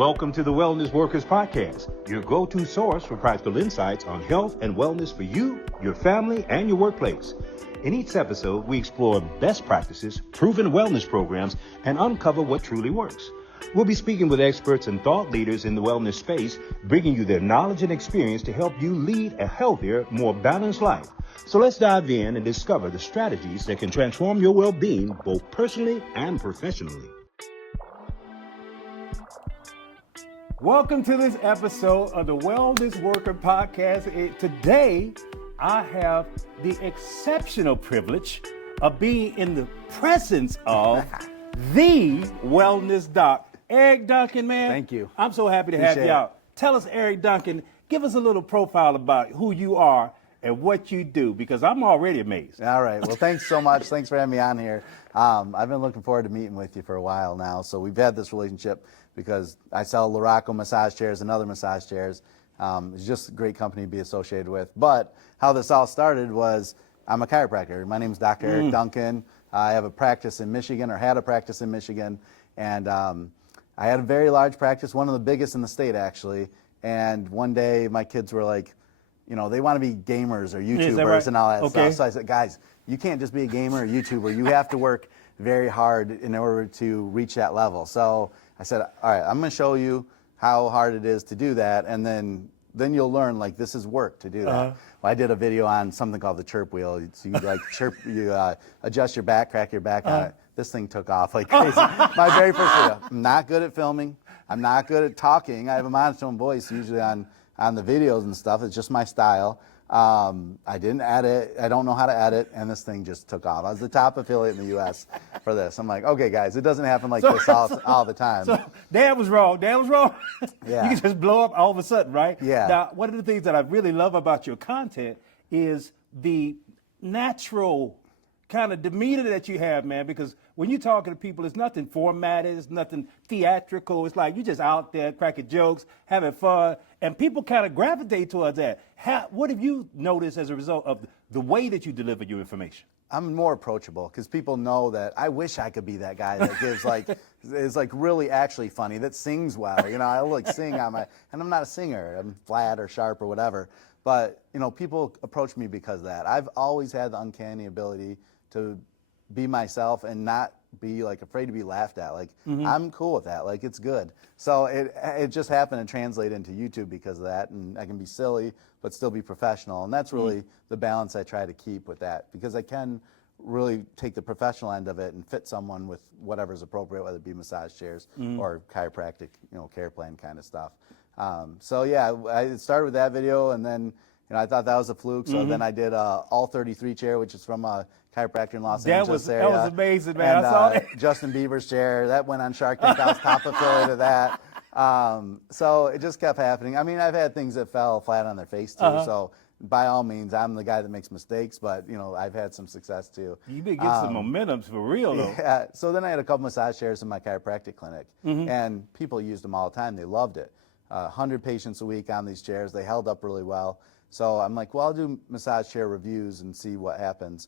Welcome to the Wellness Workers Podcast, your go-to source for practical insights on health and wellness for you, your family, and your workplace. In each episode, we explore best practices, proven wellness programs, and uncover what truly works. We'll be speaking with experts and thought leaders in the wellness space, bringing you their knowledge and experience to help you lead a healthier, more balanced life. So let's dive in and discover the strategies that can transform your well-being both personally and professionally. Welcome to this episode of the Wellness Worker Podcast. Today, I have the exceptional privilege of being in the presence of the wellness doc, Eric Duncan, man. Thank you. I'm so happy to have you out. Tell us, Eric Duncan, give us a little profile about who you are and what you do, because I'm already amazed. All right. Well, thanks so much. Thanks for having me on here. I've been looking forward to meeting with you for a while now. So we've had this relationship because I sell Luraco massage chairs and other massage chairs. It's just a great company to be associated with. But how this all started was I'm a chiropractor. My name is Dr. Eric Duncan. I have a practice in Michigan, or had a practice in Michigan. And I had a very large practice, one of the biggest in the state, actually. And one day my kids were like, you know, they want to be gamers or YouTubers right? and all that Okay. stuff. So I said, guys, you can't just be a gamer or YouTuber. You have to work very hard in order to reach that level. So I said, all right, I'm going to show you how hard it is to do that, and then you'll learn, like, this is work to do that. Well, I did a video on something called the chirp wheel. So you like chirp, you adjust your back, crack your back on it. This thing took off like crazy. My very first video. I'm not good at filming. I'm not good at talking. I have a monotone voice usually on the videos and stuff. It's just my style. I didn't edit. I don't know how to edit, and this thing just took off. I was the top affiliate in the U.S. for this. I'm like, okay, guys, it doesn't happen like this all the time. So Dad was wrong. Yeah. You can just blow up all of a sudden, right? Yeah. Now, one of the things that I really love about your content is the natural kind of demeanor that you have, man, because when you're talking to people, it's nothing formatted, it's nothing theatrical. It's like you just out there cracking jokes, having fun, and people kind of gravitate towards that. What have you noticed as a result of the way that you deliver your information? I'm more approachable because people know that I wish I could be that guy that gives is like really actually funny, that sings well. You know, I like sing on my, and I'm not a singer. I'm flat or sharp or whatever. But, you know, people approach me because of that. I've always had the uncanny ability to be myself and not be like afraid to be laughed at. Like, I'm cool with that. Like, it's good. So it just happened to translate into YouTube because of that, and I can be silly but still be professional. And that's really the balance I try to keep with that, because I can really take the professional end of it and fit someone with whatever's appropriate, whether it be massage chairs or chiropractic, you know, care plan kind of stuff. So yeah, I started with that video, and then, you know, I thought that was a fluke. So then I did All 33 chair, which is from a chiropractor in Los Angeles area. That was amazing, man. And, I saw that. Justin Bieber's chair, that went on Shark Tank. I was top affiliate of that. So it just kept happening. I mean, I've had things that fell flat on their face too. So by all means, I'm the guy that makes mistakes, but, you know, I've had some success too. You been getting some momentum for real, though. Yeah. So then I had a couple massage chairs in my chiropractic clinic, and people used them all the time. They loved it. 100 patients a week on these chairs. They held up really well. So I'm like, well, I'll do massage chair reviews and see what happens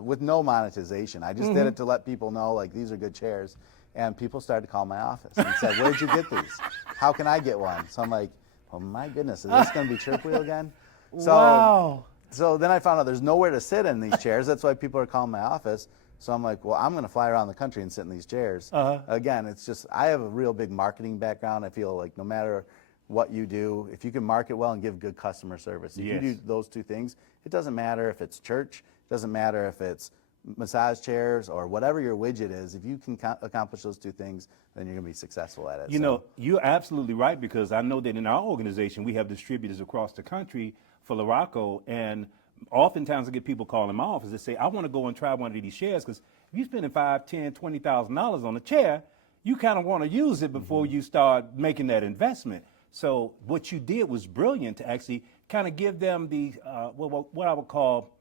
with no monetization. I just did it to let people know, like, these are good chairs. And people started to call my office and said, where'd you get these? How can I get one? So I'm like, oh, my goodness, is this going to be chirp wheel again? So, wow. So then I found out there's nowhere to sit in these chairs. That's why people are calling my office. So I'm like, well, I'm going to fly around the country and sit in these chairs. Again, it's just, I have a real big marketing background. I feel like no matter what you do, if you can market well and give good customer service, if you do those two things, it doesn't matter if it's church, it doesn't matter if it's massage chairs or whatever your widget is. If you can accomplish those two things, then you're going to be successful at it. You know, you're absolutely right, because I know that in our organization, we have distributors across the country for Luraco, and oftentimes I get people calling my office that say, I want to go and try one of these chairs, because if you're spending $5,000, $10,000, $20,000 on a chair, you kind of want to use it before you start making that investment. So what you did was brilliant to actually kind of give them the, what I would call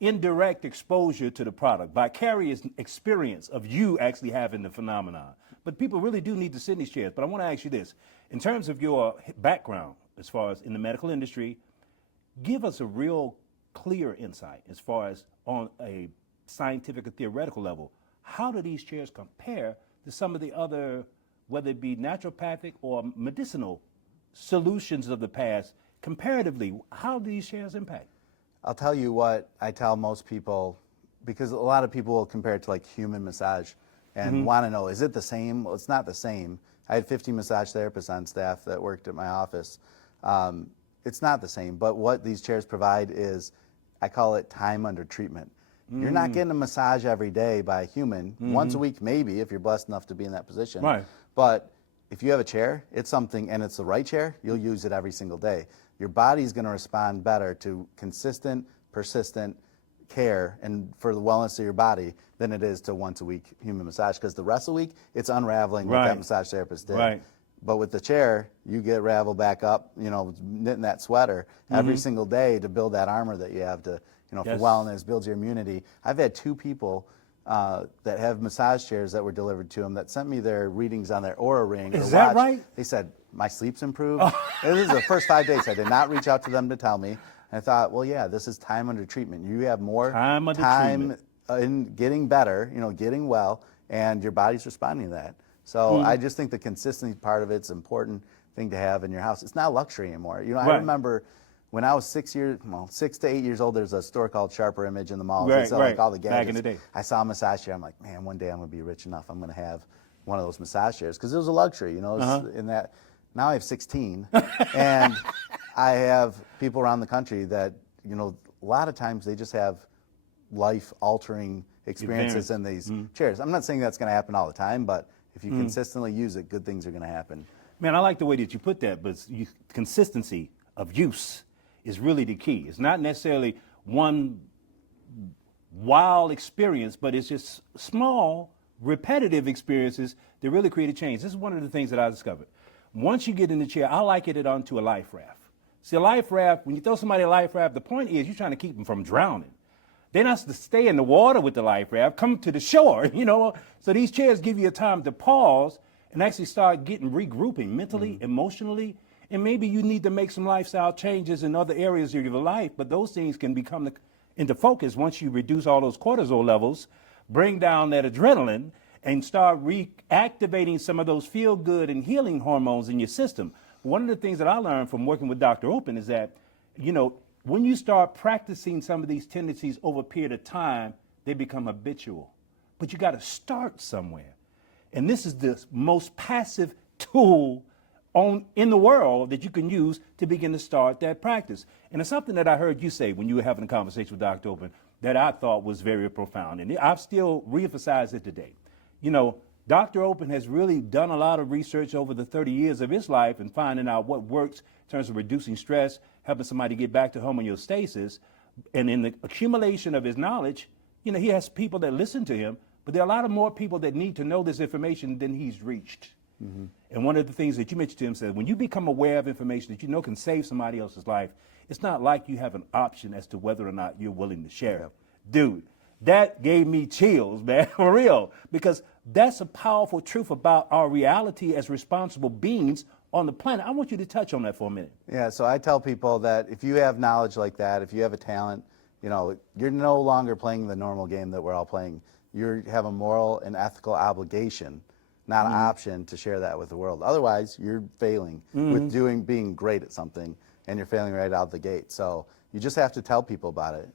indirect exposure to the product, vicarious experience of you actually having the phenomenon. But people really do need to sit in these chairs. But I want to ask you this. In terms of your background, as far as in the medical industry, give us a real clear insight as far as on a scientific or theoretical level. How do these chairs compare to some of the other whether it be naturopathic or medicinal solutions of the past, comparatively, how do these chairs impact? I'll tell you what I tell most people, because a lot of people will compare it to like human massage and want to know, is it the same? Well, it's not the same. I had 50 massage therapists on staff that worked at my office. It's not the same, but what these chairs provide is, I call it time under treatment. You're not getting a massage every day by a human. Once a week, maybe, if you're blessed enough to be in that position. Right. But if you have a chair, it's something, and it's the right chair, you'll use it every single day. Your body's going to respond better to consistent, persistent care and for the wellness of your body than it is to once a week human massage. Because the rest of the week, it's unraveling what that massage therapist did. Right. But with the chair, you get raveled back up, you know, knitting that sweater every single day to build that armor that you have to, you know, for wellness, builds your immunity. I've had 2 people that have massage chairs that were delivered to them that sent me their readings on their Aura Ring. Is that right? They said, my sleep's improved. This is the first 5 days. I did not reach out to them to tell me. And I thought, well, yeah, this is time under treatment. You have more time in getting better, you know, getting well, and your body's responding to that. So I just think the consistency part of it's an important thing to have in your house. It's not luxury anymore. You know, I remember when I was 6 to 8 years old, there's a store called Sharper Image in the mall. They sell like all the gadgets. Back in the day. I saw a massage chair. I'm like, man, one day I'm going to be rich enough. I'm going to have one of those massage chairs, because it was a luxury, you know. In that, now I have 16, and I have people around the country that, you know, a lot of times they just have life-altering experiences in these chairs. I'm not saying that's going to happen all the time, but if you consistently use it, good things are going to happen. Man, I like the way that you put that, but consistency of use is really the key. It's not necessarily one wild experience, but it's just small, repetitive experiences that really create a change. This is one of the things that I discovered. Once you get in the chair, I liken it onto a life raft. See, a life raft, when you throw somebody a life raft, the point is you're trying to keep them from drowning. They're not to stay in the water with the life raft, come to the shore, you know. So these chairs give you a time to pause and actually start regrouping mentally, emotionally, and maybe you need to make some lifestyle changes in other areas of your life, but those things can become into focus once you reduce all those cortisol levels, bring down that adrenaline, and start reactivating some of those feel-good and healing hormones in your system. One of the things that I learned from working with Dr. Open is that, you know, when you start practicing some of these tendencies over a period of time, they become habitual. But you got to start somewhere. And this is the most passive tool in the world that you can use to begin to start that practice. And it's something that I heard you say when you were having a conversation with Dr. Open that I thought was very profound. And I've still reemphasized it today. You know, Dr. Open has really done a lot of research over the 30 years of his life and finding out what works in terms of reducing stress, helping somebody get back to homeostasis. And in the accumulation of his knowledge, you know, he has people that listen to him, but there are a lot of more people that need to know this information than he's reached. And one of the things that you mentioned to him said, when you become aware of information that you know can save somebody else's life, it's not like you have an option as to whether or not you're willing to share it. Dude, that gave me chills, man, for real, because that's a powerful truth about our reality as responsible beings on the planet. I want you to touch on that for a minute. Yeah, so I tell people that if you have knowledge like that, if you have a talent, you know, you're no longer playing the normal game that we're all playing. You have a moral and ethical obligation, not an option, to share that with the world. Otherwise, you're failing with being great at something, and you're failing right out the gate. So you just have to tell people about it.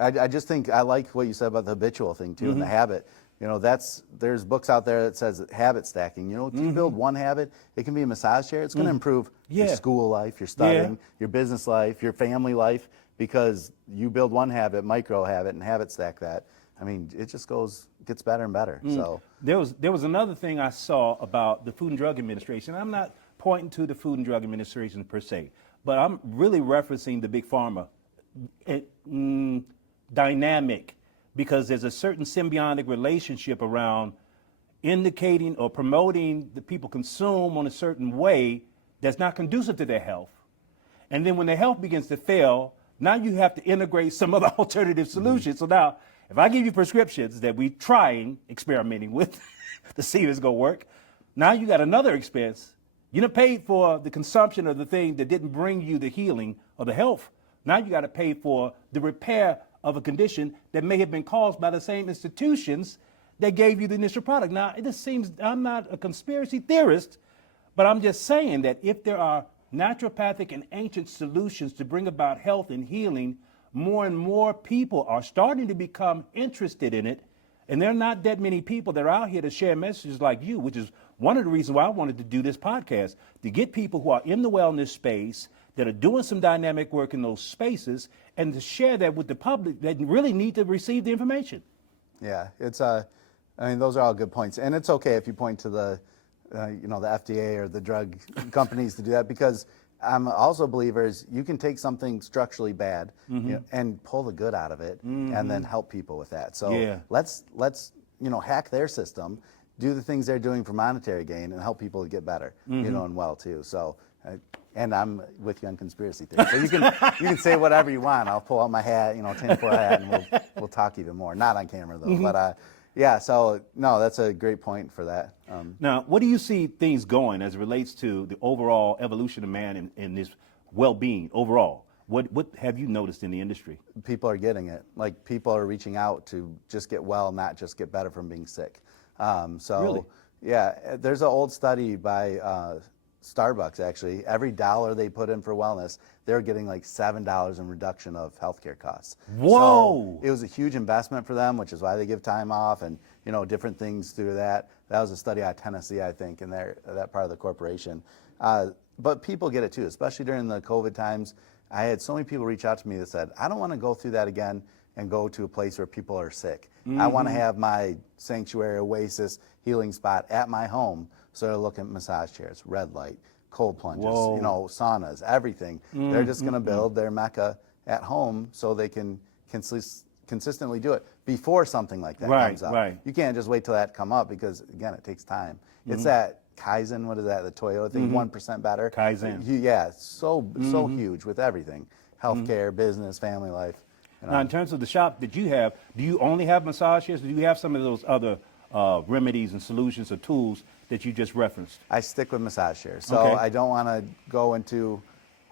I just think I like what you said about the habitual thing too, and the habit. You know, there's books out there that says habit stacking. You know, if you build one habit, it can be a massage chair. It's going to improve your school life, your studying, your business life, your family life, because you build one habit, micro habit, and habit stack that. I mean, it just gets better and better. So there was another thing I saw about the Food and Drug Administration. I'm not pointing to the Food and Drug Administration per se, but I'm really referencing the big pharma dynamic, because there's a certain symbiotic relationship around indicating or promoting that people consume on a certain way that's not conducive to their health. And then when their health begins to fail, now you have to integrate some other alternative solutions. So now, if I give you prescriptions that we trying, experimenting with to see if it's going to work, now you got another expense. You done paid for the consumption of the thing that didn't bring you the healing or the health. Now you got to pay for the repair of a condition that may have been caused by the same institutions that gave you the initial product. Now, it just seems, I'm not a conspiracy theorist, but I'm just saying that if there are naturopathic and ancient solutions to bring about health and healing, more and more people are starting to become interested in it. And there are not that many people that are out here to share messages like you, which is one of the reasons why I wanted to do this podcast, to get people who are in the wellness space, that are doing some dynamic work in those spaces, and to share that with the public that really need to receive the information. Yeah, it's I mean, those are all good points, and it's okay if you point to the, the FDA or the drug companies to do that, because I'm also a believer is you can take something structurally bad and pull the good out of it, and then help people with that. So let's hack their system, do the things they're doing for monetary gain, and help people get better, and well too. So. And I'm with you on conspiracy theories. So you can say whatever you want. I'll pull out my hat, tinfoil hat, and we'll talk even more. Not on camera though, but yeah. So no, that's a great point for that. Now, what do you see things going as it relates to the overall evolution of man and this well-being overall? What have you noticed in the industry? People are getting it. Like, people are reaching out to just get well, not just get better from being sick. Really? Yeah, there's an old study by Starbucks, actually. Every $1 they put in for wellness, they're getting like $7 in reduction of healthcare costs. Whoa! So it was a huge investment for them, which is why they give time off and different things through that. That was a study out of Tennessee, I think, in that part of the corporation. But people get it too, especially during the COVID times. I had so many people reach out to me that said, I don't want to go through that again and go to a place where people are sick. I want to have my sanctuary oasis healing spot at my home. So they're looking at massage chairs, red light, cold plunges, saunas, everything. They're just going to build their mecca at home so they can consistently do it before something like that comes up. Right. You can't just wait till that come up, because again, it takes time. It's that Kaizen, what is that, the Toyota thing, 1% better. Kaizen. Yeah, so huge with everything, healthcare, business, family life. Now, in terms of the shop that you have, do you only have massage chairs, or do you have some of those other remedies and solutions or tools that you just referenced? I stick with massage chairs. So I don't want to go into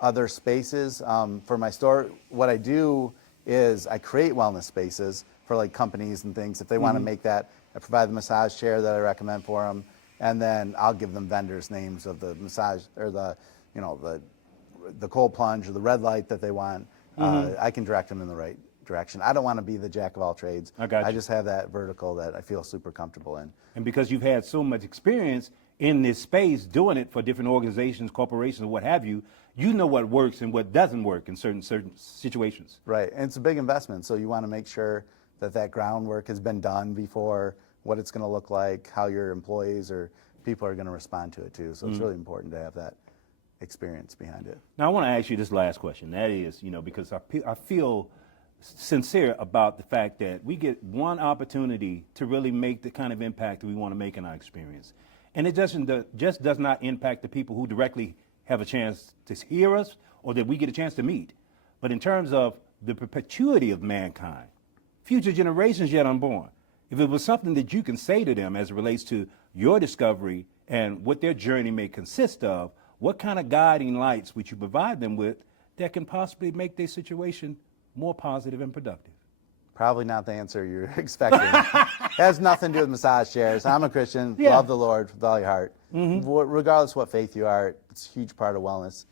other spaces. For my store, what I do is I create wellness spaces for like companies and things. If they want to make that, I provide the massage chair that I recommend for them, and then I'll give them vendors' names of the massage or the cold plunge or the red light that they want. I can direct them in the right direction. I don't want to be the jack of all trades. I just have that vertical that I feel super comfortable in. And because you've had so much experience in this space doing it for different organizations, corporations, what have you, you know what works and what doesn't work in certain situations. Right, and it's a big investment, so you want to make sure that groundwork has been done before, what it's going to look like, how your employees or people are going to respond to it too. So it's really important to have that experience behind it. Now, I want to ask you this last question. That is, because I feel sincere about the fact that we get one opportunity to really make the kind of impact that we want to make in our experience. And it just does not impact the people who directly have a chance to hear us or that we get a chance to meet. But in terms of the perpetuity of mankind, future generations yet unborn, if it was something that you can say to them as it relates to your discovery and what their journey may consist of, what kind of guiding lights would you provide them with that can possibly make their situation more positive and productive? Probably not the answer you're expecting. It has nothing to do with massage chairs. I'm a Christian, love the Lord with all your heart. Regardless of what faith you are, it's a huge part of wellness.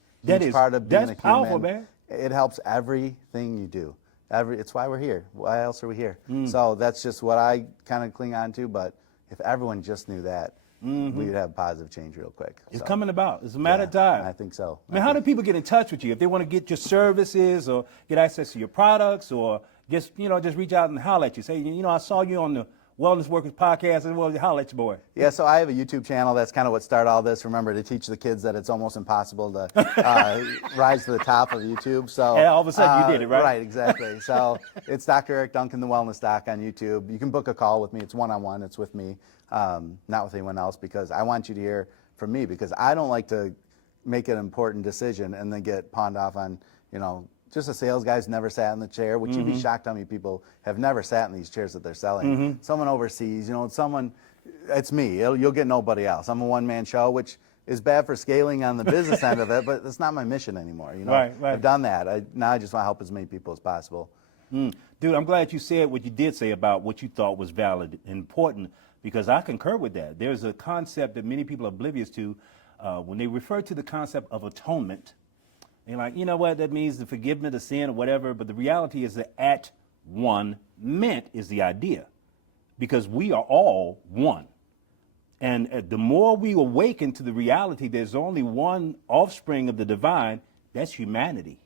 Part of being that's powerful, man. It helps everything you do. It's why we're here. Why else are we here? So that's just what I kind of cling on to. But if everyone just knew that, we would have positive change real quick. It's coming about. It's a matter of time. I think so. I mean, how do people get in touch with you if they want to get your services or get access to your products, or just reach out and holler at you? Say, I saw you on the Wellness Workers podcast, and well, holler at your boy. Yeah, so I have a YouTube channel. That's kind of what started all this. Remember, to teach the kids that it's almost impossible to rise to the top of YouTube. So all of a sudden you did it, right? Right, exactly. So it's Dr. Eric Duncan, the Wellness Doc on YouTube. You can book a call with me. It's one-on-one. It's with me, not with anyone else, because I want you to hear from me, because I don't like to make an important decision and then get pawned off on, just a sales guy's never sat in the chair, which you'd be shocked how many people have never sat in these chairs that they're selling. Someone overseas, it's me. You'll get nobody else. I'm a one-man show, which is bad for scaling on the business end of it, but it's not my mission anymore. Right. I've done that. Now I just want to help as many people as possible. Dude, I'm glad you said what you did say about what you thought was valid and important, because I concur with that. There's a concept that many people are oblivious to when they refer to the concept of atonement. They're like, you know what, that means the forgiveness of sin or whatever, but the reality is that at one meant is the idea, because we are all one. And the more we awaken to the reality there's only one offspring of the divine, that's humanity.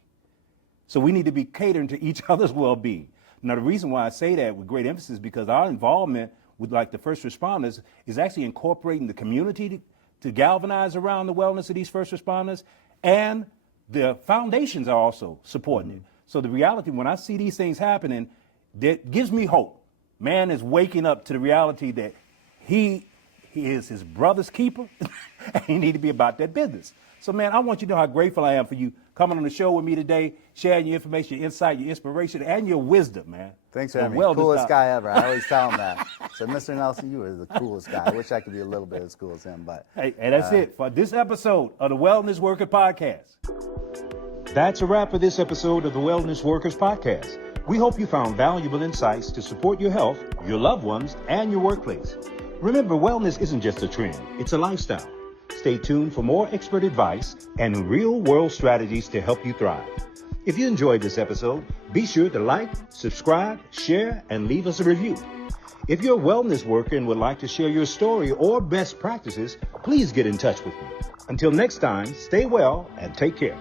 So we need to be catering to each other's well-being. Now, the reason why I say that with great emphasis is because our involvement with like the first responders is actually incorporating the community to galvanize around the wellness of these first responders, and the foundations are also supporting it. So the reality, when I see these things happening, that gives me hope. Man is waking up to the reality that he is his brother's keeper, and he need to be about that business. So, man, I want you to know how grateful I am for you coming on the show with me today, sharing your information, your insight, your inspiration, and your wisdom, man. Thanks for having me. Coolest guy ever. I always tell him that. So, Mr. Nelson, you are the coolest guy. I wish I could be a little bit as cool as him, but. Hey, and that's it for this episode of the Wellness Worker Podcast. That's a wrap for this episode of the Wellness Workers Podcast. We hope you found valuable insights to support your health, your loved ones, and your workplace. Remember, wellness isn't just a trend, it's a lifestyle. Stay tuned for more expert advice and real-world strategies to help you thrive. If you enjoyed this episode, be sure to like, subscribe, share, and leave us a review. If you're a wellness worker and would like to share your story or best practices, please get in touch with me. Until next time, stay well and take care.